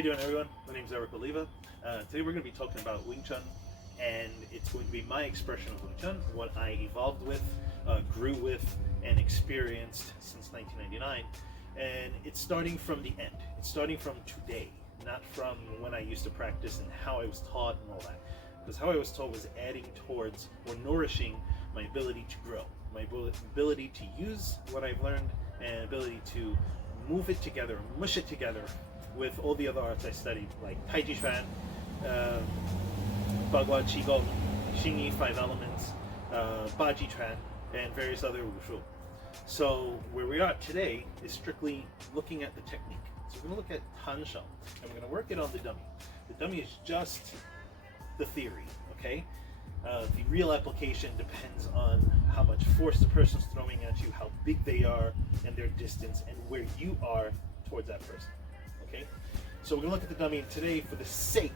you doing, everyone? My name is Erik Oliva. Today we're going to be talking about Wing Chun, and it's going to be my expression of Wing Chun, what I evolved with, grew with, and experienced since 1999. And it's starting from the end. It's starting from today, not from when I used to practice and how I was taught and all that. Because how I was taught was adding towards or nourishing my ability to grow, my ability to use what I've learned, and ability to move it together, mush it together with all the other arts I studied, like Tai Chi Chuan, Bagua Qigong, Xingyi, 5 Elements, Baji Chuan, and various other wushu. So where we are today is strictly looking at the technique. So we're going to look at Tan Shou, and we're going to work it on the dummy. The dummy is just the theory, okay? The real application depends on how much force the person's throwing at you, how big they are, and their distance, and where you are towards that person. Okay, so we're going to look at the dummy today for the sake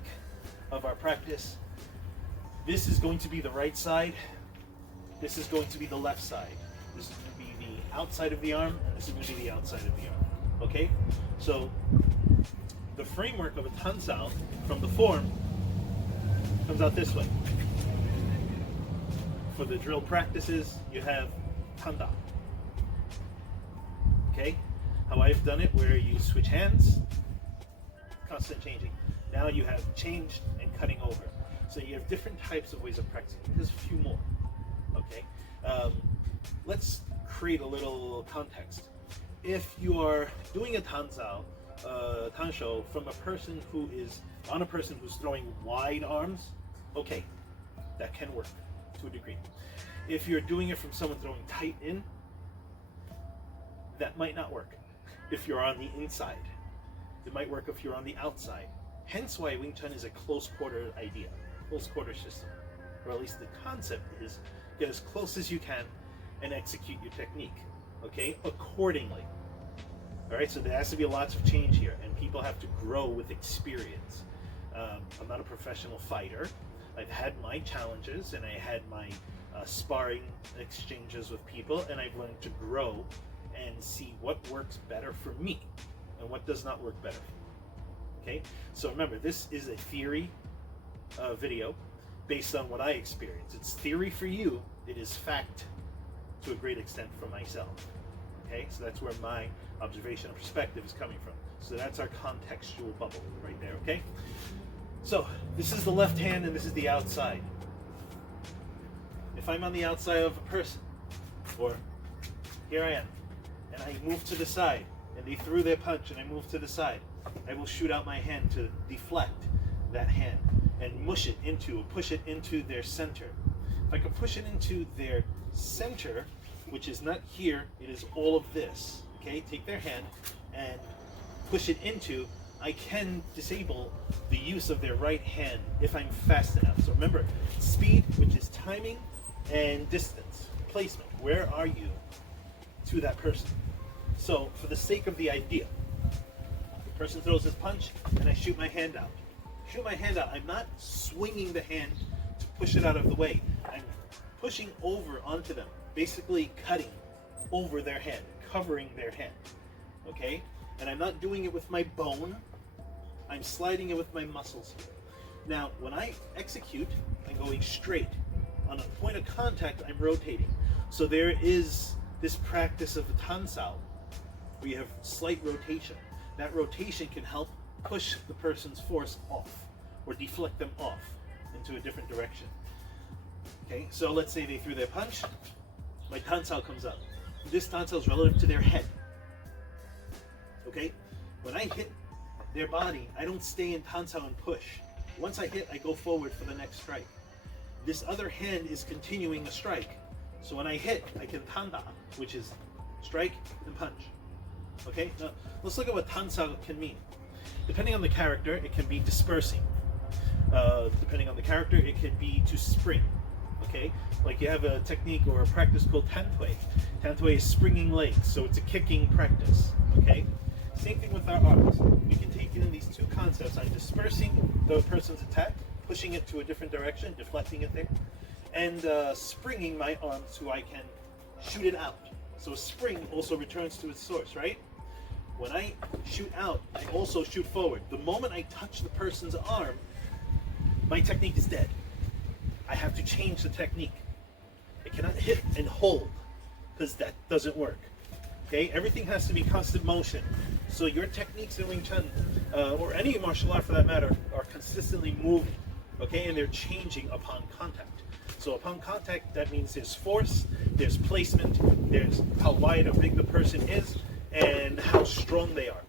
of our practice. This is going to be the right side. This is going to be the left side. This is going to be the outside of the arm, and this is going to be the outside of the arm. Okay, so the framework of a Tan Shou from the form comes out this way. For the drill practices, you have Tanda. Okay, how I've done it, where you switch hands, constant changing. Now you have changed and cutting over. So you have different types of ways of practicing. There's a few more. Okay, let's create a little context. If you are doing a Tan Shou from a person who is on a person who's throwing wide arms, okay, that can work to a degree. If you're doing it from someone throwing tight in, that might not work. If you're on the inside, it might work if you're on the outside. Hence why Wing Chun is a close quarter idea, close quarter system, or at least the concept is get as close as you can and execute your technique, okay, accordingly. All right, so there has to be lots of change here, and people have to grow with experience. I'm not a professional fighter. I've had my challenges, and I had my sparring exchanges with people, and I've learned to grow and see what works better for me and what does not work better for me. Okay, so remember, this is a theory video based on what I experienced. It's theory for you, it is fact to a great extent for myself. Okay, so that's where my observation and perspective is coming from. So that's our contextual bubble right there. Okay, so this is the left hand and this is the outside. If I'm on the outside of a person, or here I am, and I move to the side, and they threw their punch, and I move to the side, I will shoot out my hand to deflect that hand and push it into their center. If I can push it into their center, which is not here, it is all of this, okay? Take their hand and push it into, I can disable the use of their right hand if I'm fast enough. So remember, speed, which is timing, and distance, placement. Where are you to that person? So for the sake of the idea, the person throws his punch and I shoot my hand out. Shoot my hand out. I'm not swinging the hand to push it out of the way. I'm pushing over onto them, basically cutting over their hand, covering their hand. Okay? And I'm not doing it with my bone. I'm sliding it with my muscles here. Now, when I execute, I'm going straight. On a point of contact, I'm rotating. So there is this practice of the Tan Shou, where you have slight rotation. That rotation can help push the person's force off, or deflect them off into a different direction. Okay, so let's say they threw their punch, my Tan Shou comes up. This Tan Shou is relative to their head. Okay, when I hit their body, I don't stay in Tan Shou and push. Once I hit, I go forward for the next strike. This other hand is continuing a strike. So when I hit, I can tanda, which is strike and punch. Okay, now let's look at what Tan Shou can mean. Depending on the character, it can be dispersing. Depending on the character, it can be to spring. Okay, like you have a technique or a practice called Tan Tui. Tan Tui is springing legs, so it's a kicking practice. Okay, same thing with our arms. We can take in these two concepts. I'm dispersing the person's attack, pushing it to a different direction, deflecting it there, and springing my arm so I can shoot it out. So spring also returns to its source, right? When I shoot out, I also shoot forward. The moment I touch the person's arm, my technique is dead. I have to change the technique. I cannot hit and hold, because that doesn't work. Okay, everything has to be constant motion. So your techniques in Wing Chun, or any martial art for that matter, are consistently moving. Okay, and they're changing upon contact. So upon contact, that means there's force, there's placement, there's how wide or big the person is, and how strong they are.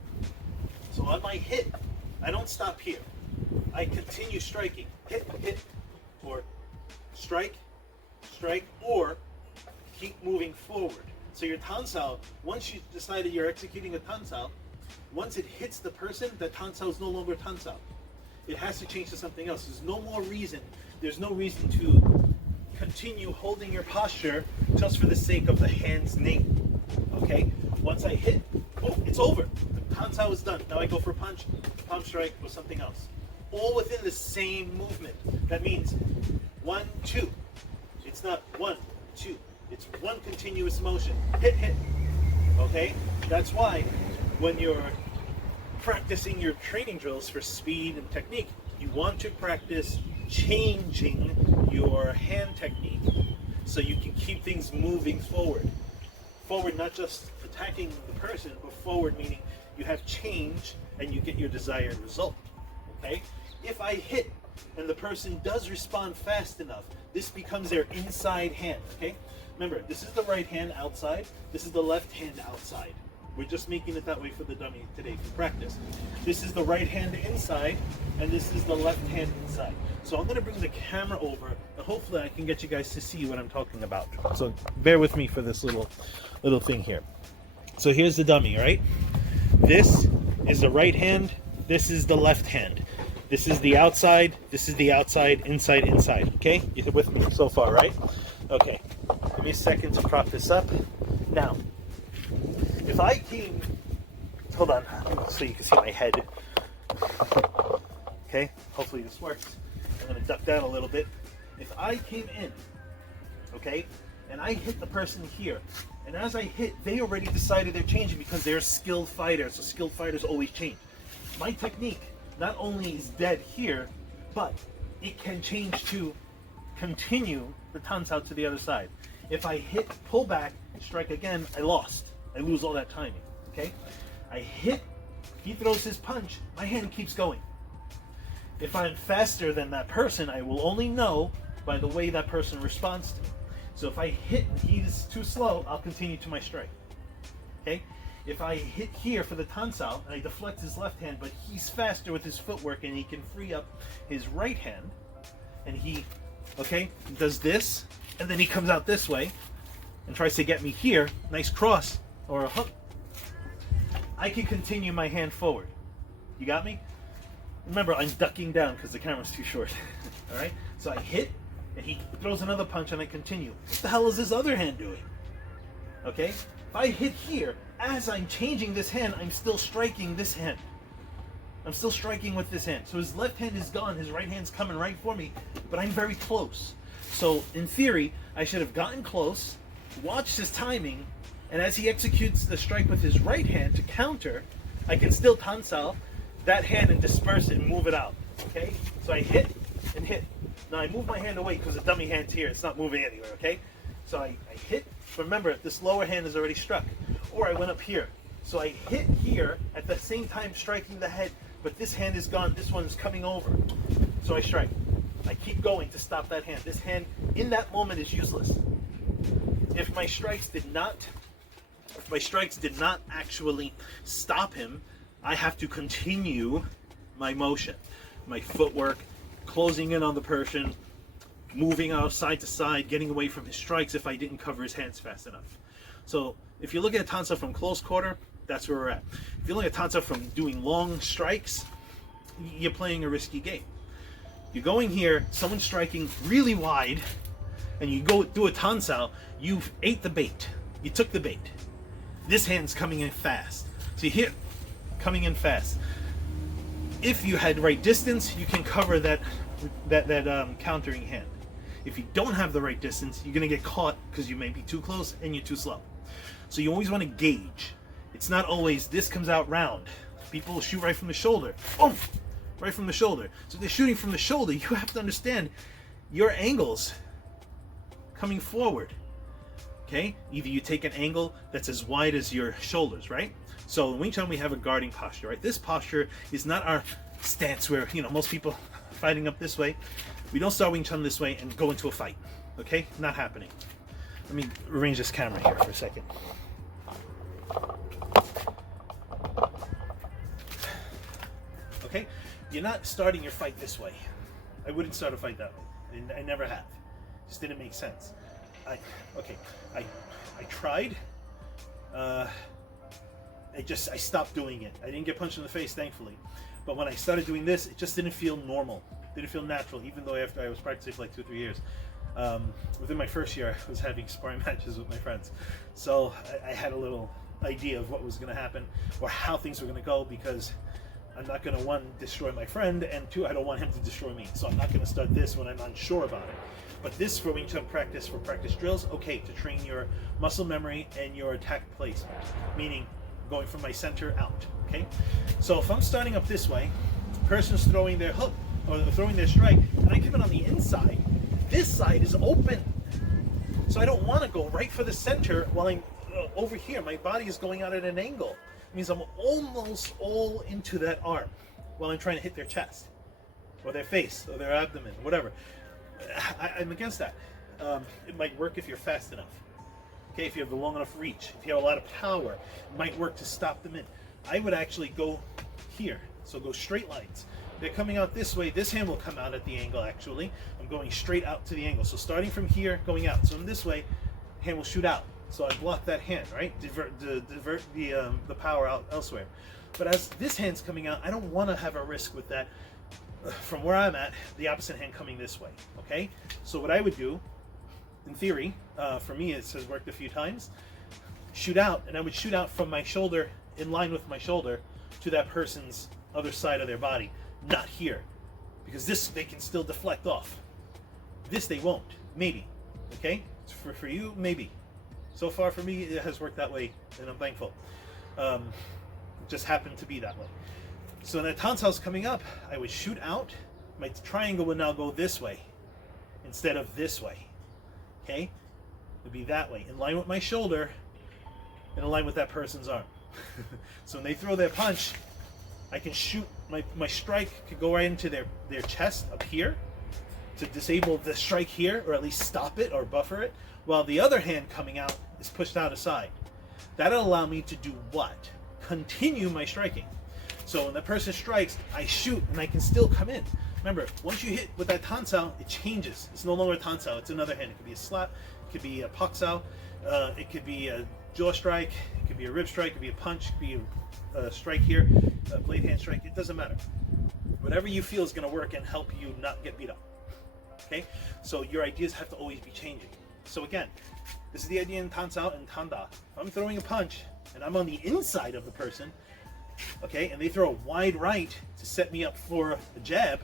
So on my hit, I don't stop here. I continue striking. Hit, hit, or strike, strike, or keep moving forward. So your Tan Shou, once you decided you're executing a Tan Shou, once it hits the person, the Tan Shou is no longer Tan Shou. It has to change to something else. There's no more reason. There's no reason to continue holding your posture just for the sake of the hand's name. Okay? Once I hit, oh, it's over. The Tan Shou is done. Now I go for a punch, palm strike, or something else. All within the same movement. That means 1, 2. It's not 1, 2. It's one continuous motion. Hit, hit. Okay? That's why when you're practicing your training drills for speed and technique, you want to practice changing your hand technique so you can keep things moving forward. Forward, not just attacking the person, but forward meaning you have change and you get your desired result. Okay? If I hit and the person does respond fast enough, this becomes their inside hand. Okay? Remember, this is the right hand outside, this is the left hand outside. We're just making it that way for the dummy today for practice. This is the right hand inside, and this is the left hand inside. So I'm going to bring the camera over, and hopefully I can get you guys to see what I'm talking about. So bear with me for this little thing here. So here's the dummy, right? This is the right hand, this is the left hand. This is the outside, this is the outside, inside, inside. Okay? You're with me so far, right? Okay. Give me a second to prop this up. Now, if I came, hold on, so you can see my head. Okay, hopefully this works. I'm going to duck down a little bit. If I came in, okay, and I hit the person here, and as I hit, they already decided they're changing because they're skilled fighters, so skilled fighters always change. My technique not only is dead here, but it can change to continue the Tan Shou to the other side. If I hit, pull back, strike again, I lost. I lose all that timing, okay? I hit, he throws his punch, my hand keeps going. If I'm faster than that person, I will only know by the way that person responds to me. So if I hit and he's too slow, I'll continue to my strike, okay? If I hit here for the Tan Shou and I deflect his left hand, but he's faster with his footwork and he can free up his right hand, and he, okay, does this, and then he comes out this way and tries to get me here, nice cross, or a hook, I can continue my hand forward. You got me? Remember, I'm ducking down because the camera's too short. All right? So I hit, and he throws another punch, and I continue. What the hell is this other hand doing? Okay? If I hit here, as I'm changing this hand, I'm still striking this hand. I'm still striking with this hand. So his left hand is gone, his right hand's coming right for me, but I'm very close. So in theory, I should have gotten close, watched his timing, and as he executes the strike with his right hand to counter, I can still Tan Shou that hand and disperse it and move it out. Okay? So I hit and hit. Now I move my hand away because the dummy hand's here. It's not moving anywhere, okay? So I hit. Remember, this lower hand is already struck. Or I went up here. So I hit here at the same time striking the head, but this hand is gone. This one's coming over. So I strike. I keep going to stop that hand. This hand, in that moment, is useless. If my strikes did not actually stop him, I have to continue my motion, my footwork, closing in on the person, moving out side to side, getting away from his strikes if I didn't cover his hands fast enough. So if you're looking at Tan Shou from close quarter, that's where we're at. If you're looking at Tan Shou from doing long strikes, you're playing a risky game. You're going here, someone's striking really wide, and you go do a Tan Shou, you ate the bait. You took the bait. This hand's coming in fast. So you hit, coming in fast. If you had right distance, you can cover that countering hand. If you don't have the right distance, you're gonna get caught because you may be too close and you're too slow. So you always want to gauge. It's not always this comes out round. People shoot right from the shoulder. Boom! Right from the shoulder. So if they're shooting from the shoulder, you have to understand your angles coming forward. Okay? Either you take an angle that's as wide as your shoulders, right? So in Wing Chun we have a guarding posture, right? This posture is not our stance where, you know, most people fighting up this way. We don't start Wing Chun this way and go into a fight. Okay? Not happening. Let me arrange this camera here for a second. Okay? You're not starting your fight this way. I wouldn't start a fight that way. I never have. It just didn't make sense. I tried. I stopped doing it. I didn't get punched in the face, thankfully. But when I started doing this, it just didn't feel normal. It didn't feel natural, even though after I was practicing for like 2 or 3 years. Within my first year, I was having sparring matches with my friends. So I had a little idea of what was going to happen or how things were going to go, because I'm not going to, one, destroy my friend, and two, I don't want him to destroy me. So I'm not going to start this when I'm unsure about it. But this for Wing Chun practice, for practice drills, okay, to train your muscle memory and your attack placement, meaning going from my center out, okay? So if I'm starting up this way, the person's throwing their hook or throwing their strike, and I come in on the inside, this side is open. So I don't want to go right for the center while I'm over here. My body is going out at an angle. It means I'm almost all into that arm while I'm trying to hit their chest or their face or their abdomen, whatever. I'm against that. It might work if you're fast enough. Okay, if you have a long enough reach, if you have a lot of power, it might work to stop them in. I would actually go here, so go straight lines. They're coming out this way, this hand will come out at the angle actually. I'm going straight out to the angle. So starting from here, going out. So in this way, hand will shoot out. So I block that hand, right? Divert the power out elsewhere. But as this hand's coming out, I don't want to have a risk with that. From where I'm at, the opposite hand coming this way, okay? So what I would do, in theory, for me it has worked a few times, shoot out, and I would shoot out from my shoulder, in line with my shoulder, to that person's other side of their body, not here. Because this, they can still deflect off. This they won't, maybe, okay? For you, maybe. So far for me, it has worked that way, and I'm thankful. It just happened to be that way. So when that Tan Shou's coming up, I would shoot out. My triangle would now go this way instead of this way. Okay? It would be that way, in line with my shoulder, and in line with that person's arm. So when they throw their punch, I can shoot, my strike could go right into their chest up here to disable the strike here, or at least stop it or buffer it, while the other hand coming out is pushed out aside. That'll allow me to do what? Continue my striking. So when the person strikes, I shoot, and I can still come in. Remember, once you hit with that Tan Shou, it changes. It's no longer a Tan Shou, it's another hand. It could be a slap, it could be a Pak Shou, it could be a jaw strike, it could be a rib strike, it could be a punch, it could be a strike here, a blade hand strike, it doesn't matter. Whatever you feel is going to work and help you not get beat up. Okay? So your ideas have to always be changing. So again, this is the idea in Tan Shou and Tan Da. If I'm throwing a punch, and I'm on the inside of the person, okay, and they throw a wide right to set me up for a jab,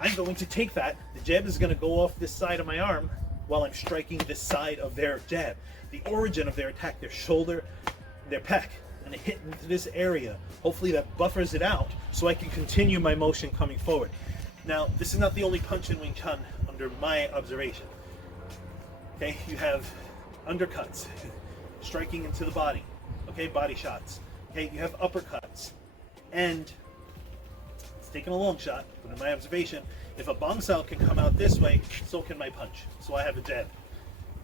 I'm going to take that. The jab is going to go off this side of my arm while I'm striking this side of their jab. The origin of their attack, their shoulder, their pec, and it hit into this area. Hopefully that buffers it out so I can continue my motion coming forward. Now, this is not the only punch in Wing Chun under my observation. Okay, you have undercuts, striking into the body, okay, body shots. Okay, you have uppercuts, and it's taking a long shot, but in my observation, if a Bang Shou can come out this way, so can my punch. So I have a jab.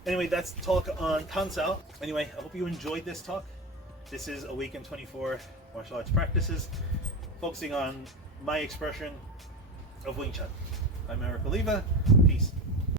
Anyway, that's talk on Tan Shou. Anyway, I hope you enjoyed this talk. This is Awaken 24 martial arts practices, focusing on my expression of Wing Chun. I'm Erik Oliva. Peace.